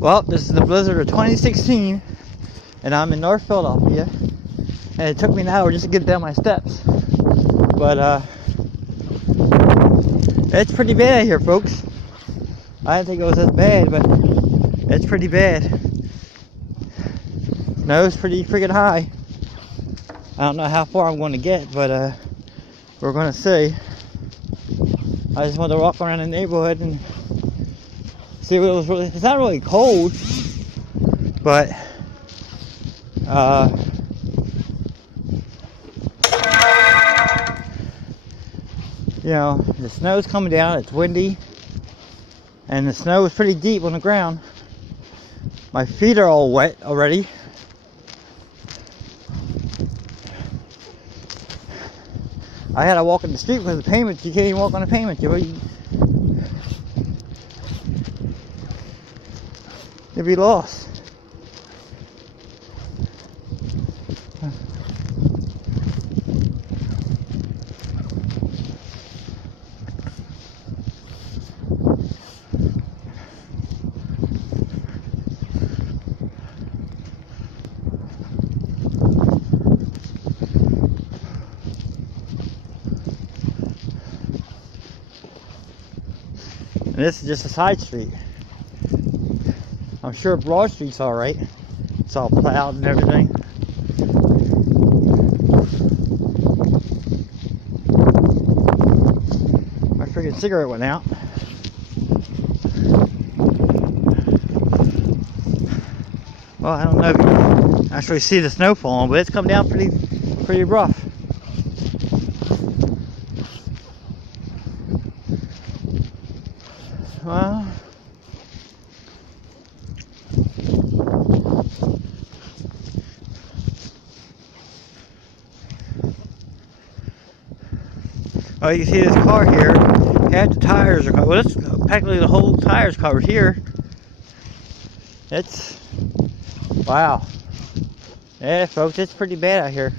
Well, this is the blizzard of 2016, and I'm in North Philadelphia, and it took me an hour just to get down my steps. But it's pretty bad out here, folks. I didn't think it was as bad, but it's pretty bad. Snow's pretty freaking high. I don't know how far I'm going to get, but we're going to see. I just wanted to walk around the neighborhood and see what it was really. It's not really cold, but you know, the snow's coming down. It's windy, and the snow is pretty deep on the ground. My feet are all wet already. I had to walk in the street because the pavement. You can't even walk on the pavement. You'll be lost. And this is just a side street. I'm sure Broad Street's alright. It's all plowed and everything. My freaking cigarette went out. Well, I don't know if you can actually see the snow falling, but it's come down pretty rough. Well, oh, you can see this car here. Half the tires are covered. Well, it's practically the whole tire's covered here. It's wow. Yeah, folks, it's pretty bad out here.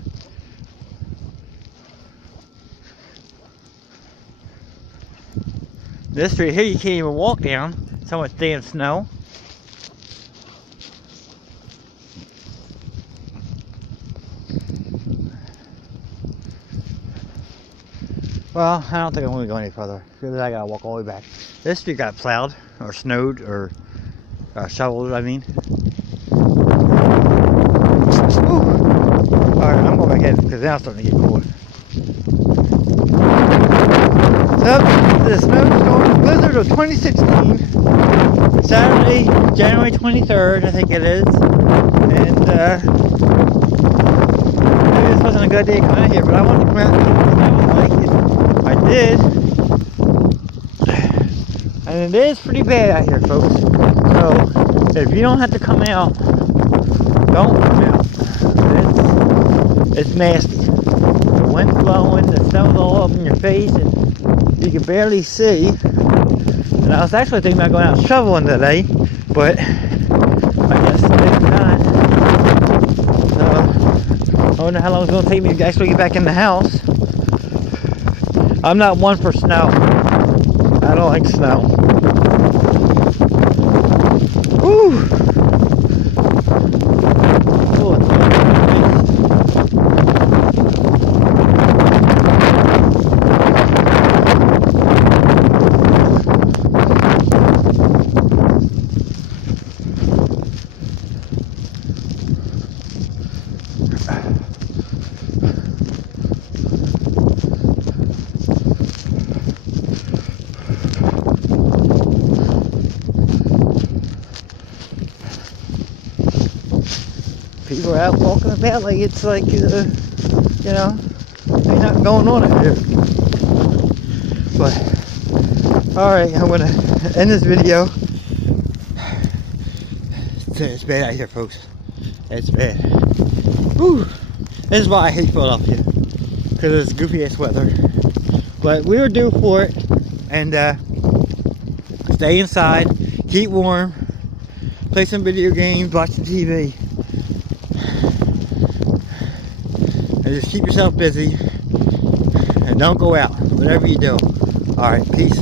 This street here you can't even walk down. So much damn snow. Well, I don't think I'm going to go any further because I gotta walk all the way back. This street got plowed or snowed or shoveled, I mean. Alright, I'm going back in because now it's starting to get cold. So, the snowstorm blizzard of 2016, Saturday, January 23rd, I think it is. And maybe this wasn't a good day coming out here, but I wanted to come out and see what it was like. I did. And it is pretty bad out here, folks. So, if you don't have to come out, don't come out. It's nasty. The wind's blowing, the snow's all up in your face, and you can barely see. And I was actually thinking about going out shoveling today, but I guess maybe not. So I wonder how long it's going to take me to actually get back in the house. I'm not one for snow. I don't like snow. Woo! Oh, it's people are out walking about like it's like, you know, ain't nothing going on out here. But, alright, I'm gonna end this video. It's bad out here, folks. It's bad. Whew. This is why I hate Philadelphia. Because it's goofy ass weather. But we were due for it. And, stay inside, keep warm, play some video games, watch the TV. And just keep yourself busy and don't go out, whatever you do. Alright, peace.